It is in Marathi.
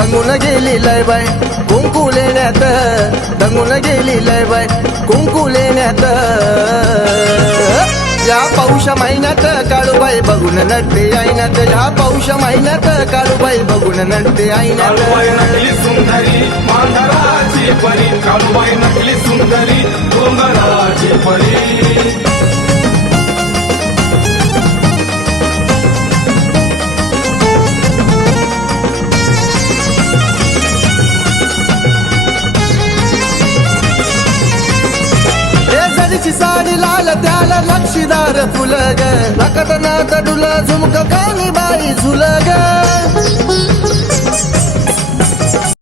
दंगून गेली लय बाय कुंकू लेण्यात, दंगून गेली लय बाय कुंकू लेण्यात. या पौष महिन्यात काळूबाई बघून नटते आईनात, या पौष महिन्यात काळूबाई बघून नटते आईनात. काळूबाई नटली सुंदरी मांढराची परी, काळूबाई नटली सुंदरी डोंगराची परी. ची साडी लाल त्याला लक्षीदार फुल ग, नकट नात डुल झुमक कानी बाई झुल ग.